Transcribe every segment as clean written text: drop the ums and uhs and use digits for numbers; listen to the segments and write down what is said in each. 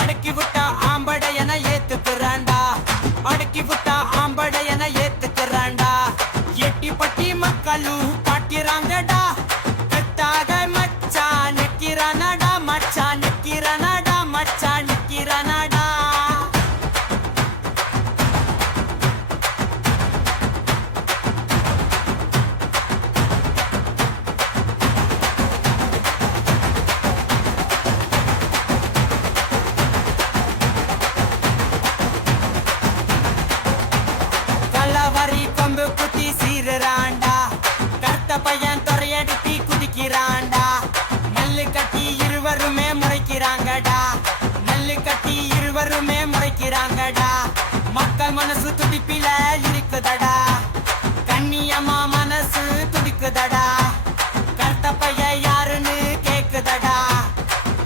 அடக்கி விட்டா ஆம்படையன ஏத்துக்கிறாண்டா, அடக்கி விட்டா ஆம்படையன ஏத்துக்கிறாண்டா. எட்டி பட்டி மக்களும் பாக்கிறாங்கடா, கத்தாக மச்சான் நிக்கிறானடா, மச்சான் நிக்கிறானடா, மச்சான் நிக்கிறானடா. கள்ளவரி கொம்பு குத்தி சீருறாண்டா, கருத்த பையன் துறையடிப்பி குதிக்கிறாண்டா. நெல்லு கட்டி இருவருமே முறைக்கிறாங்கடா, நெல்லு கட்டி இருவருமே முறைக்கிறாங்கடா. மக்கள் மனசு துடிப்பில இருக்குதடா, கண்ணியம்மா மனசு துடிக்குதடா. கருத்த பைய யாருன்னு கேக்குதடா,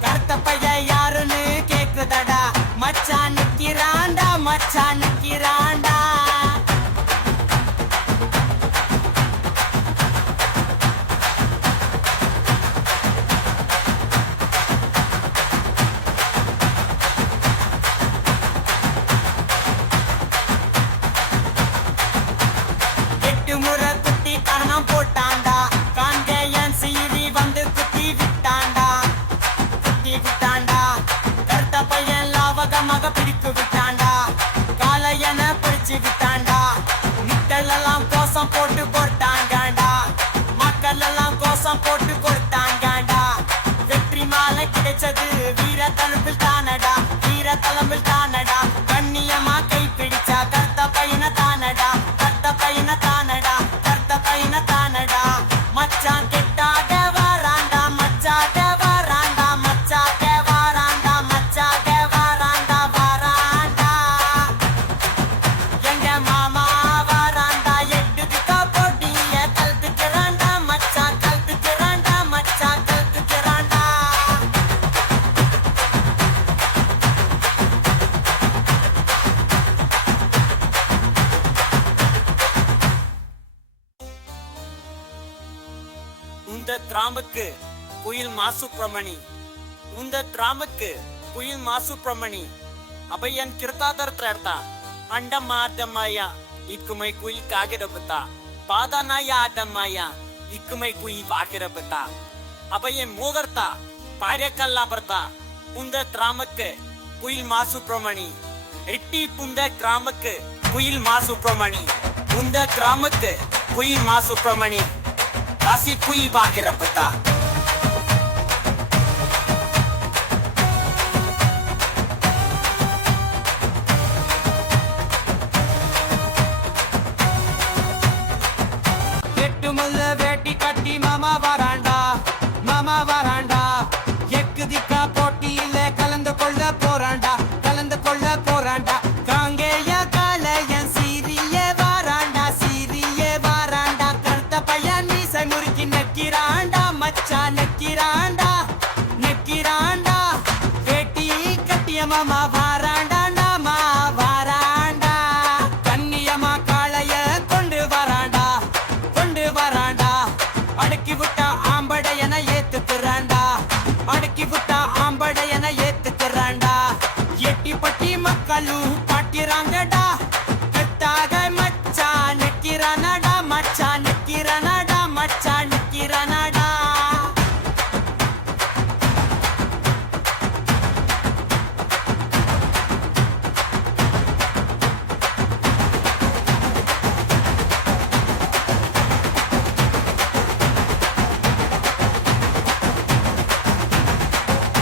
கருத்த பைய யாருன்னு கேக்குதடா. மச்சான் நிக்கிறாண்டா, மச்சான் நிக்கிறாண்டா. முறை குத்தி கணம் போட்டாண்டா, காங்கேயன் சீறி வந்து குத்தி விட்டாண்டா, குத்தி விட்டாண்டா. கருத்த பையன் லாவகமாக பிடித்து விட்டாண்டா, காலையன பிடிச்சு விட்டாண்டா. நிக்கல் எல்லாம் கோசம் போட்டு கொடுத்தாங்கடா, மக்கள் எல்லாம் கோசம் போட்டு கொடுத்தாங்கடா. வெற்றி மாலை கிடைச்சது வீர தழும்பில் தானடா, வீர தழும்பில் தானடா. கண்ணியமா கை பிடிச்சா கருத்த பையன தானடா, கருத்த பையன தானடா, கருத்த பையன தானடா. மச்சான் கெட்டாக வராண்டா, மச்சாக வராண்டா, மச்சாக வராண்டா, மச்சாக வராண்டா, வராண்டா. எங்க மாமா வராண்டா, எட்டுக்கா போட்டிய கல்த்துக்கிறாண்டா, மச்சான் கல்த்துக்கிறாண்டா, மச்சான் கல்த்துக்கிறாண்டா. இந்த கிராமக்கு குயில் மாசுப்ரமணி, இந்த கிராமக்கு குயில் மாசுப்ரமணி. ಅಭಯನ್ ಕಿರ್ತಾದರ್ತ್ರ ಅರ್ಥ ಅಂಡಮ್ಮ ಆದಮ್ಮಯ್ಯ ಇಕ್ಕುಮೈ ಕುಯಿ ಕಾಗಿರಬತ್ತ ಪಾದನಾಯ ಆದಮ್ಮಯ್ಯ ಇಕ್ಕುಮೈ ಕುಯಿ ಬಾಕಿರಬತ್ತ ಅಭಯನ್ ಮೂಗರ್ತ ಪಾರ್ಯಕಲ್ಲ ಬರ್ತ ಪುಂದ ಗ್ರಾಮಕ್ಕೆ ಕುಯಿಲ್ ಮಾಸುಪ್ರಮಣಿ ಎಟ್ಟಿ ಪುಂದ ಗ್ರಾಮಕ್ಕೆ ಕುಯಿಲ್ ಮಾಸುಪ್ರಮಣಿ ಪುಂದ ಗ್ರಾಮಕ್ಕೆ ಕುಯಿಲ್ ಮಾಸುಪ್ರಮಣಿ ಕಾಸಿ ಕುಯಿ ಬಾಕಿರಬತ್ತ வேட்டி கட்டி மாமா வராண்டா, மாமா வராண்டா. எக்கு திக்கா போட்டியில கலந்து கொள்ள போறாண்டா, கலந்து கொள்ள போறாண்டா. காங்கேய காலையன் சீரிய வாராண்டா, சீரிய வாராண்டா. கருத்த பையன் மீசை முறுக்கி நெக்கிறாண்டா, மச்சா நெக்கிறாண்டா, நெக்கிறாண்டா. வேட்டி கட்டிய மாமா வாராண்டா, நாமா வாராண்டா. கண்ணியமா காளைய கொண்டு வராண்டா, கொண்டு வராண்டா. அடக்கி விட்ட